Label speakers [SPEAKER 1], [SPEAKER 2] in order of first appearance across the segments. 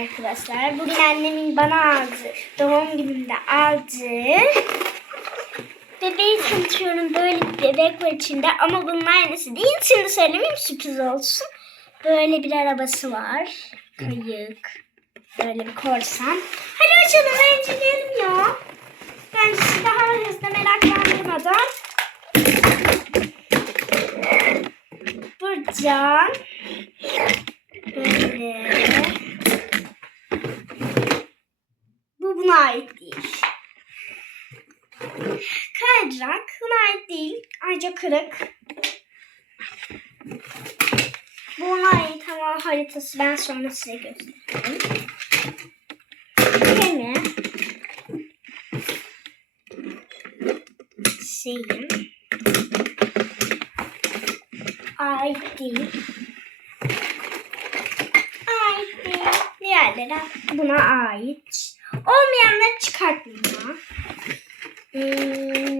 [SPEAKER 1] Arkadaşlar bugün annemin bana aldı. Doğum günümde aldı. Bebeği tanıtıyorum. Böyle bir bebek var içinde ama bunun aynısı değil. Şimdi söylemeyeyim sürpriz olsun. Böyle bir arabası var. Kayık. Böyle bir korsan. Hadi açalım gelin ya. Bence sizi daha hızlı meraklandırmadan. Buradan böyle bu buna ait değil. Kaydırak buna ait değil. Ayrıca kırık. Bu ona ait ama haritası ben sonra size göstereyim. Gemi. Şeyim. Ait değil. Ait değil. Diğerleri buna ait. Olmayanları çıkartma. Hmm.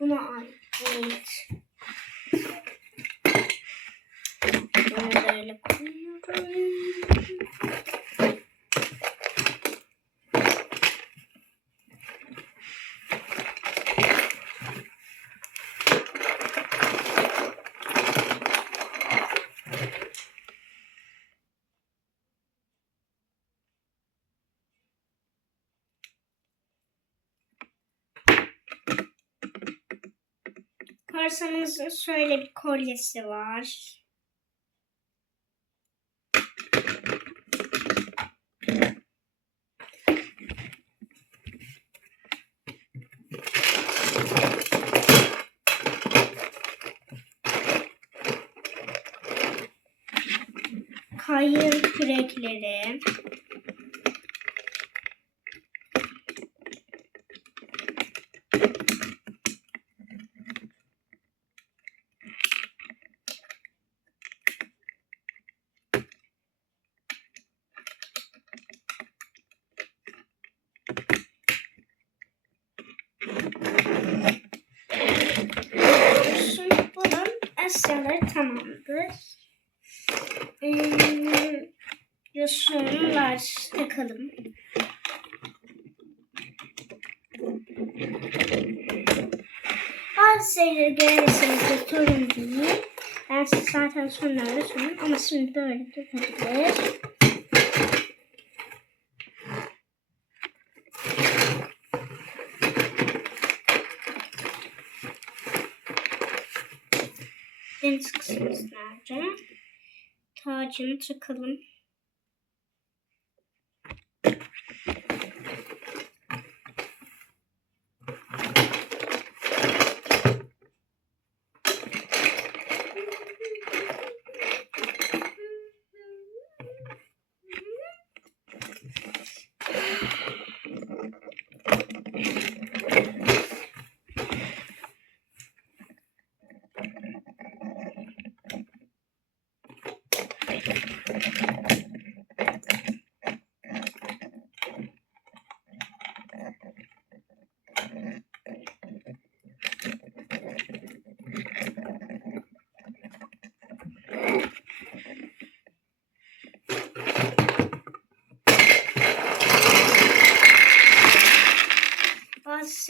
[SPEAKER 1] Buna ait değil. Böyle koyuyorum. Korsanımızın şöyle bir kolyesi var. Kayır kürekleri. Olsun. Bunun eşyaları tamamdır. Ee, yosunlar takalım. Bazı şeyleri göremeseniz de sorun değil. Ben size zaten sonlarda sorayım ama şimdi böyle tutabilir. Deniz kısmımız nerede? Tacını takalım.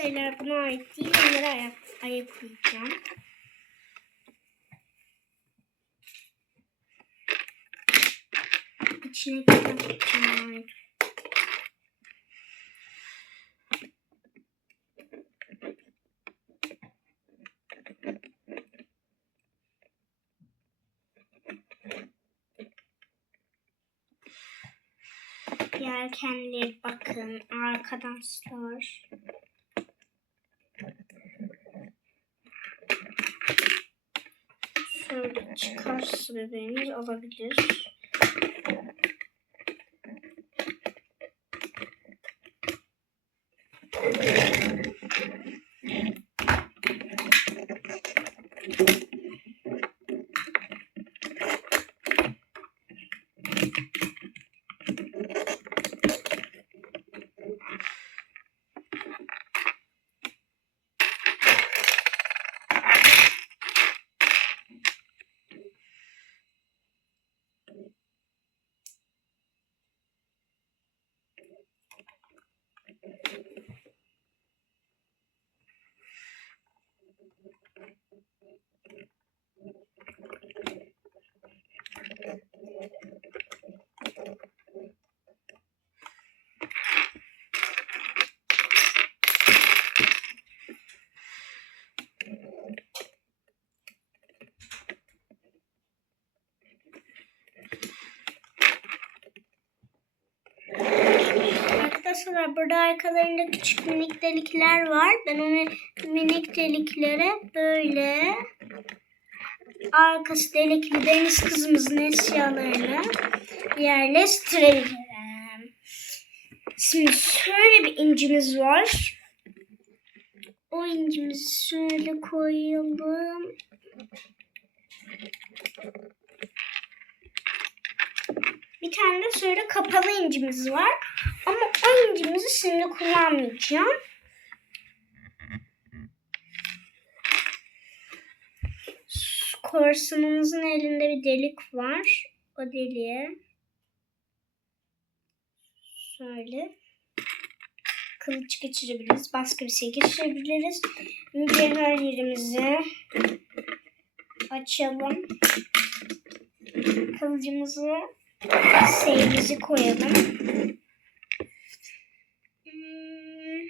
[SPEAKER 1] Şeyler buna ait değil. Onları ayak, ayıklayacağım. İçine kitap Yelkenleri bakın arkadaşlar. Şöyle çıkarsa bebeğimiz olabilir. Arkadaşlar burada arkalarında küçük minik delikler var. Ben o minik deliklere böyle arkası delikli deniz kızımızın eşyalarını yerleştirebilirim. Şimdi şöyle bir incimiz var. O incimizi şöyle koyalım. Bir tane de şöyle kapalı incimiz var. Ama o incimizi şimdi kullanmayacağım. Korsanımızın elinde bir delik var. O deliğe şöyle kılıç geçirebiliriz. Başka bir şey geçirebiliriz. Mücevher yerimizi açalım. Kılıcımızı sevgimizi koyalım. Hmm.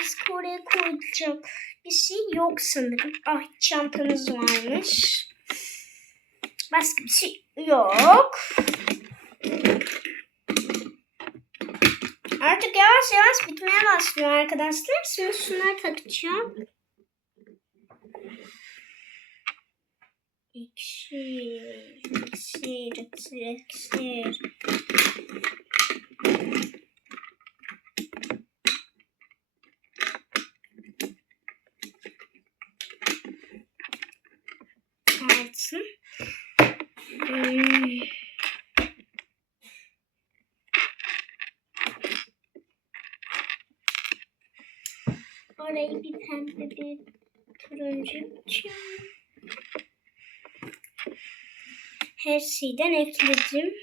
[SPEAKER 1] Başka oraya koyacak bir şey yok sanırım. Ah çantamız varmış. Başka bir şey yok. Artık yavaş yavaş bitmeye başlıyor arkadaşlar. Şimdi şunları takacağım. İksir, iksir, iksir, iksir. Altın. Hmm. Orayı bir pembe bir turuncu. Her şeyden ekledim.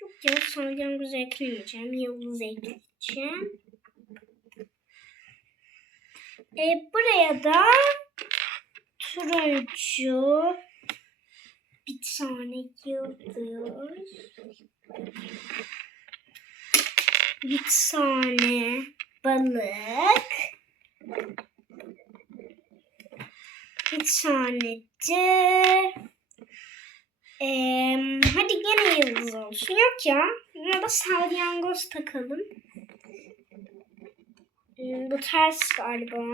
[SPEAKER 1] Yok ya salyangoz eklemeyeceğim. Yıldız ekleyeceğim. E, buraya da turuncu bir tane yıldız bir tane balık bir tane de Eee, hadi gene yıldız olsun. Yok ya. Buna da salyangoz takalım. Hmm, bu ters galiba.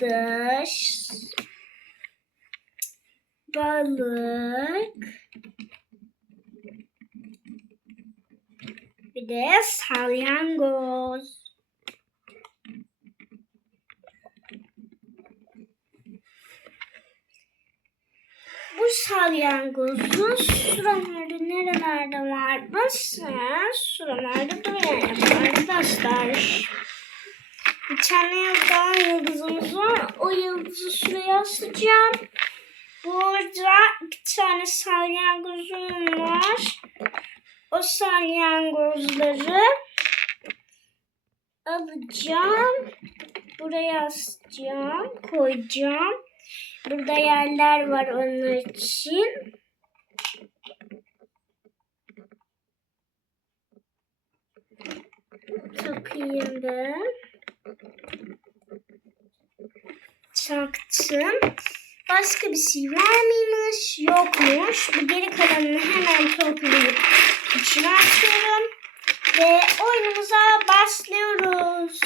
[SPEAKER 1] Yıldız. Balık. Bir de salyangoz. Bu salyangozun şuralarda nerelerde var? Basın şuralarda böyle arkadaşlar. Bir tane daha yıldızımız var. O yıldızı şuraya asacağım. Burada iki tane salyangozum var. O salyangozları alacağım. Buraya asacağım. Koyacağım. Burada yerler var onun için. Takayım ben. Taktım. Başka bir şey var mıymış? Yokmuş. Bu geri kalanını hemen toplayıp içine atıyorum. Ve oyunumuza başlıyoruz.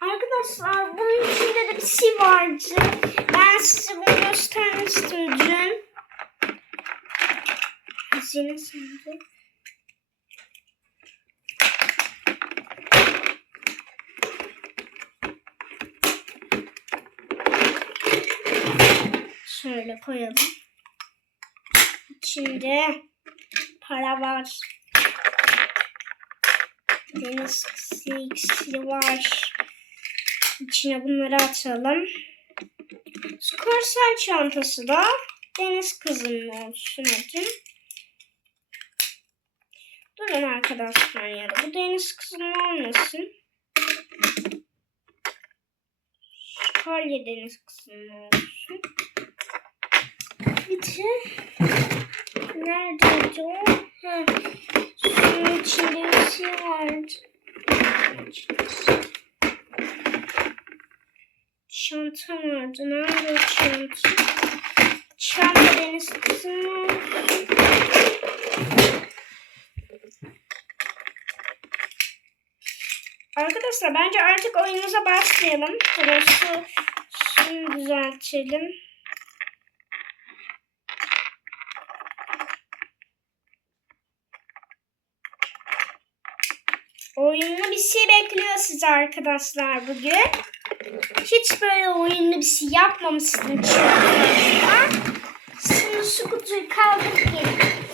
[SPEAKER 1] Arkadaşlar bunun içinde de bir şey vardı. Ben size bunu göstermiştim dün. Hazine sandık. Şöyle koyalım. İçinde para var. Deniz iksiri var. İçine bunları atalım. Korsan çantası da deniz kızının olsun hadi. Durun arkadaşlar ya da bu deniz kızının olmasın. Kolye deniz kızının olsun. Bitti. Neredeydi o? Ha. Suyun içinde bir şey vardı. Çanta vardı. Nerede o çanta? Çanta deniz kızının olsun. Arkadaşlar bence artık oyunumuza başlayalım. Burası şunu düzeltelim. Oyunlu bir şey bekliyor sizi arkadaşlar bugün. Hiç böyle oyunlu bir şey yapmamıştım. Şimdi şu kutuyu kaldırıp gelin.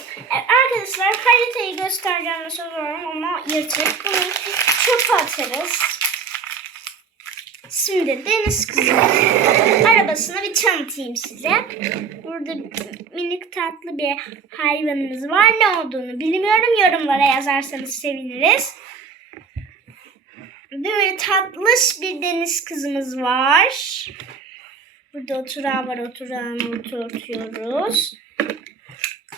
[SPEAKER 1] Arkadaşlar haritayı göstereceğim soruyorum ama yırtık. Bunu çöpe atarız. Şimdi deniz kızı arabasını bir tanıtayım size. Burada minik tatlı bir hayvanımız var. Ne olduğunu bilmiyorum. Yorumlara yazarsanız seviniriz. Böyle tatlış bir deniz kızımız var. Burada oturağı var. Oturağını oturtuyoruz.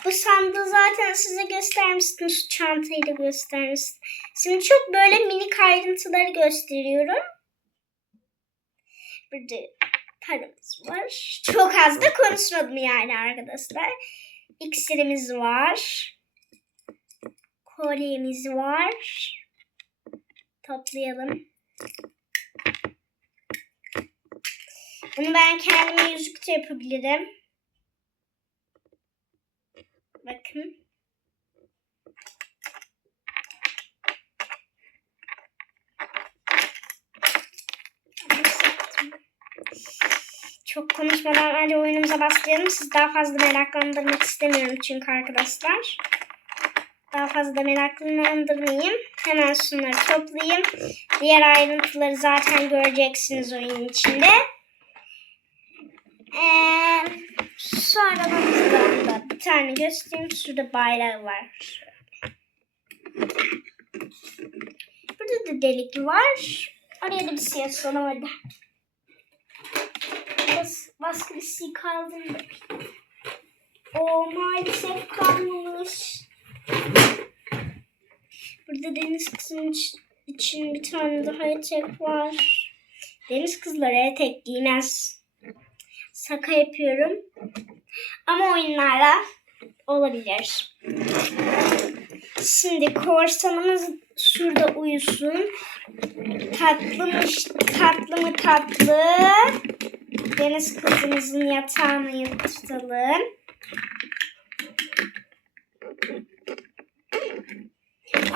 [SPEAKER 1] Bu sandığı zaten size göstermiştim. Şu çantayı da göstermiştim. Şimdi çok böyle minik ayrıntıları gösteriyorum. Burada paramız var. Çok az da konuşmadım yani arkadaşlar. İksirimiz var. Kolyemiz var. Toplayalım. Bunu ben kendime yüzük de yapabilirim. Bakın. Çok konuşmadan hadi oyunumuza başlayalım. Siz daha fazla meraklandırmak istemiyorum çünkü arkadaşlar. Daha fazla meraklandırmayayım. Hemen şunları toplayayım. Diğer ayrıntıları zaten göreceksiniz oyunun içinde. Ee, şu arabamızdan da bir tane göstereyim. Şurada bayrağı var. Burada da delik var. Oraya da bir şey yazalım hadi. Bas, şey kaldı mı? O maalesef kalmamış. Burada deniz kızının iç- için bir tane daha etek var. Deniz kızları etek giymez. Şaka yapıyorum. Ama oyunlarla olabilir. Şimdi korsanımız şurada uyusun. Tatlıymış, tatlı mı tatlı. Deniz kızımızın yatağına yatırstalım.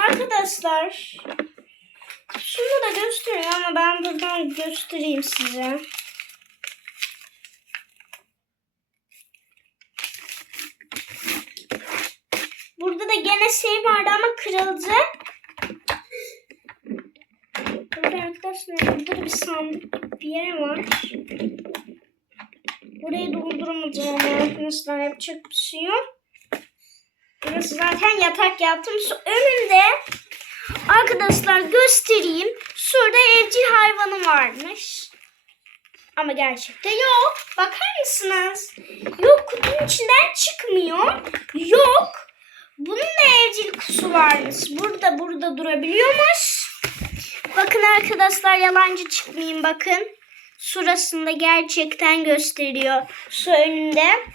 [SPEAKER 1] Arkadaşlar şunu da gösteriyor ama ben buradan göstereyim size. Burada da gene şey vardı ama kırıldı. Burada arkadaşlar burada da bir sandık bir yer var. Burayı dolduramadım ama arkadaşlar yapacak bir şey yok. Burası zaten yatak yaptım. Su önünde arkadaşlar göstereyim. Şurada evcil hayvanı varmış. Ama gerçekte yok. Bakar mısınız? Yok kutunun içinden çıkmıyor. Yok. Bunun da evcil kusu varmış. Burada burada durabiliyormuş. Bakın arkadaşlar yalancı çıkmayayım bakın. Şurasında gerçekten gösteriyor. Su önünde.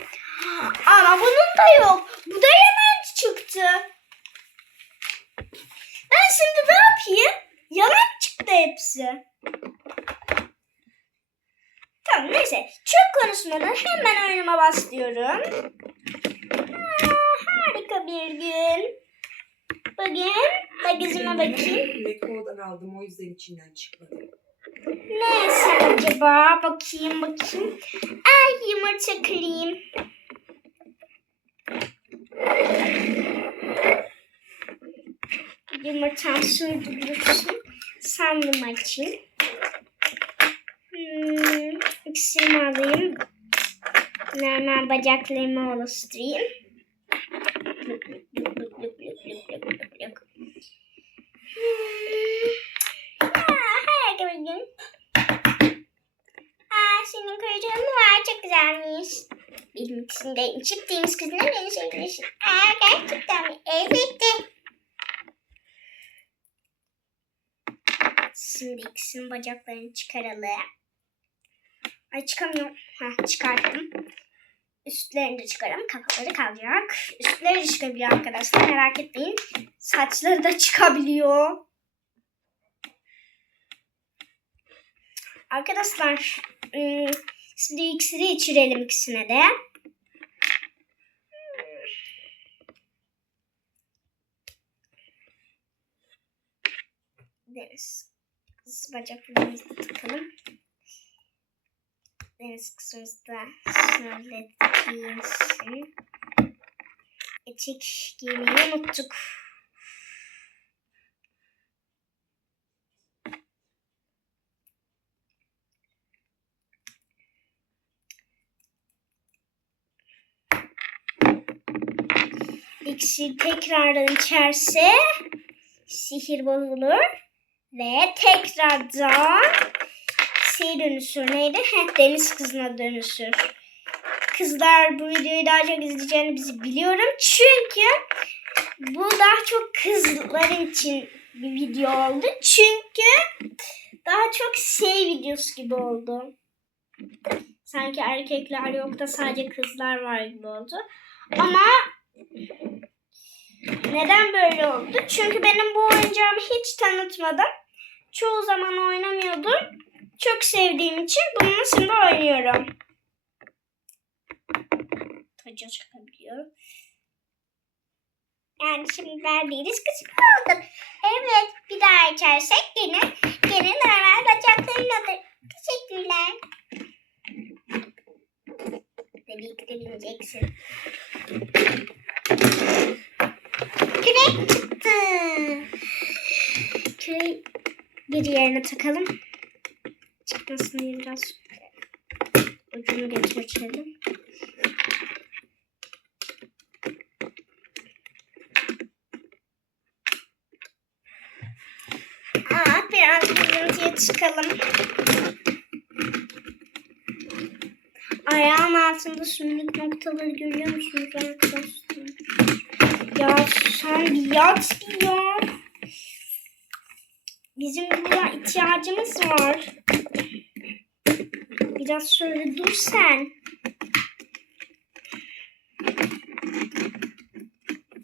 [SPEAKER 1] Ama bunun da yok. Bu da yalancı çıktı. Ben şimdi ne yapayım? Yalan çıktı hepsi. Tamam neyse. Çöp konuşmadan hemen oyunuma başlıyorum. Aa, harika bir gün. Bugün magazine bakayım.
[SPEAKER 2] Meko'dan aldım o yüzden içinden çıkmadı.
[SPEAKER 1] Neyse acaba? Bakayım bakayım. Ay yumurta kırayım. Yumurtam şurada dursun. Sandım açayım. Hmm, iksirimi alayım. Normal bacaklarımı oluşturayım. Luk, luk, luk, luk, luk, luk. Hmm. Aa, harika bir gün. Aa, senin kocaman mı var? Çok güzelmiş. Benim ikisinde çıktığımız kızına beni söylüyorsun. Aa, gerçekten mi? Elbette. Şimdi ikisinin bacaklarını çıkaralım. Ay çıkamıyorum. Ha çıkarttım. Üstlerini de çıkaralım. Kafaları kalacak. Üstleri de çıkabiliyor arkadaşlar. Merak etmeyin. Saçları da çıkabiliyor. Arkadaşlar ım, şimdi iksiri içirelim ikisine de. Deniz kız bacaklarımızı da takalım. Deniz kızımız da şöyle giyinsin. Etek giymeyi unuttuk. İksir tekrardan içerse sihir bozulur ve tekrardan şey dönüşür neydi? Heh, deniz kızına dönüşür. Kızlar bu videoyu daha çok izleyeceğini bizi biliyorum. Çünkü bu daha çok kızlar için bir video oldu. Çünkü daha çok şey videosu gibi oldu. Sanki erkekler yok da sadece kızlar var gibi oldu. Ama neden böyle oldu? Çünkü benim bu oyuncağımı hiç tanıtmadım. Çoğu zaman oynamıyordum. Çok sevdiğim için bununla şimdi oynuyorum. Taca çıkabiliyor. Yani şimdi verdiğiniz kısmı aldım. Evet bir daha içersek yine, yine normal bacakların olur. Teşekkürler. Tabii ki de bineceksin. Kürek çıktı. Küreği bir yerine takalım. Diye biraz ucunu geçirelim. Aa, biraz görüntüye çıkalım. Ayağın altında sümük noktaları görüyor musunuz arkadaşlar? Ya sen yat ya. Bizim buna ihtiyacımız var. Biraz şöyle dur sen.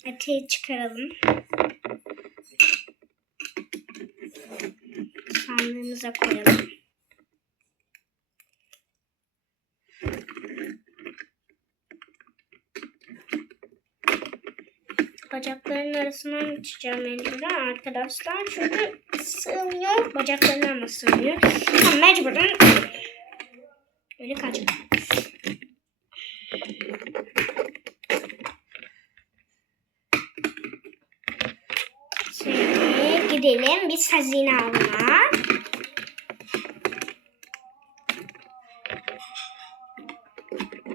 [SPEAKER 1] Eteği çıkaralım. Sandığımıza koyalım. Bacaklarının arasından geçeceğim mecburen arkadaşlar. Çünkü sığmıyor. Bacaklarına ama sığmıyor. Ama mecburen öyle kaçacak. Şimdi gidelim. Bebeğiz hazine avına.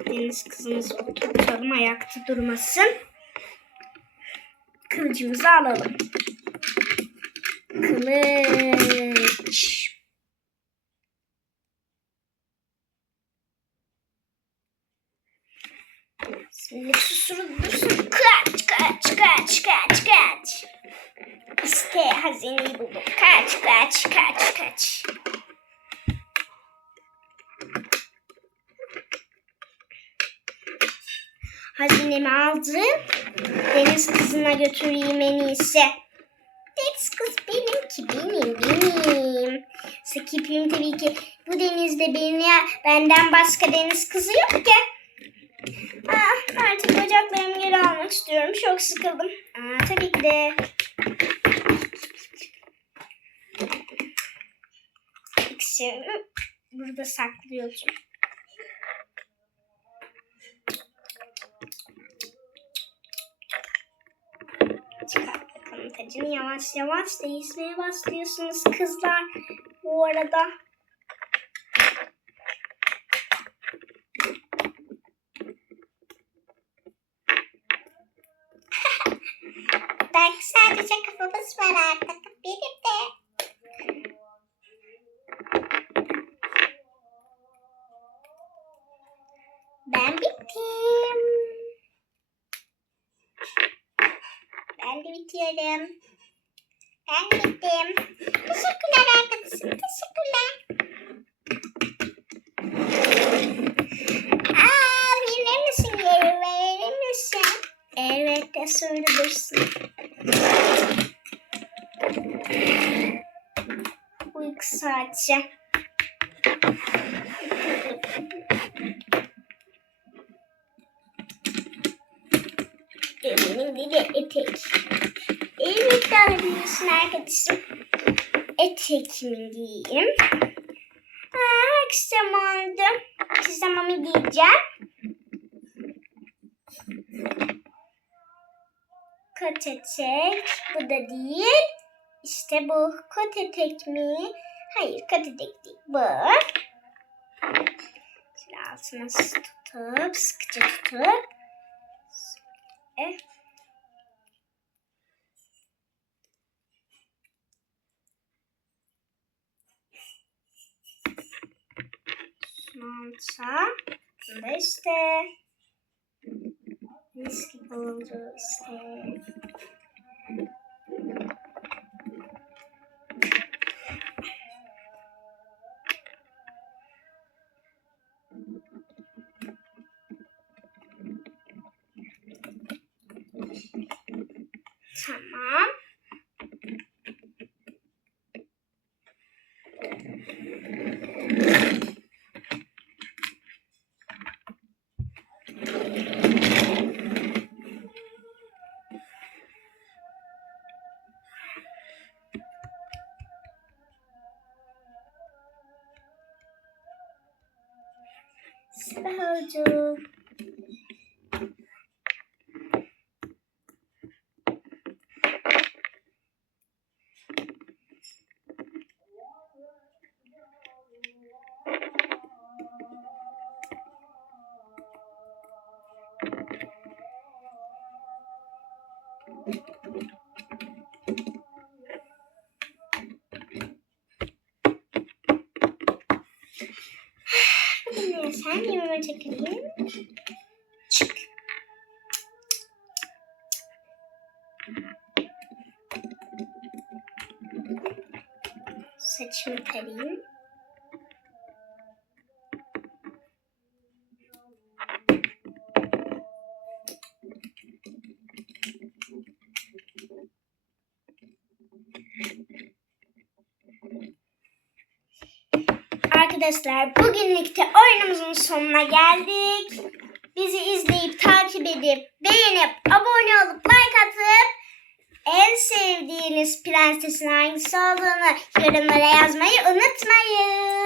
[SPEAKER 1] Deniz kızımızı oturtalım ayakta durmasın. Kılıcımızı alalım. Kılıç. Götüreyim en iyisi. Deniz kız benim ki benim benim. Sakipim tabii ki bu denizde beni benden başka deniz kızı yok ki. Ah, artık bacaklarımı geri almak istiyorum. Çok sıkıldım. Aa, tabii ki de. İksirimi burada saklıyordum. Tacını yavaş yavaş değişmeye başlıyorsunuz kızlar. Bu arada. Belki sadece kafamız var artık. Benim de. Ben bittim. Ben de bitiyorum. Ben bittim. Teşekkürler arkadaşım. Teşekkürler. Aa, verir misin geri? Verir misin? De söyle dursun. Uyku saati. Benim bir de etek. Evet biliyorsun arkadaşım. Etekimi giyeyim. Aa, akşam oldu. Pizzamamı giyeceğim. Kot etek. Bu da değil. İşte bu kot etek mi? Hayır kot etek değil. Bu. Şöyle altına tutup sıkıca tutup. Şöyle. Monta. Bunda işte. Mis gibi oldu işte. Tamam. Ne sen yemeğe çekileyim. Çık. Saçımı tarayayım. Arkadaşlar bugünlük de oyunumuzun sonuna geldik. Bizi izleyip, takip edip, beğenip, abone olup, like atıp en sevdiğiniz prensesin hangisi olduğunu yorumlara yazmayı unutmayın.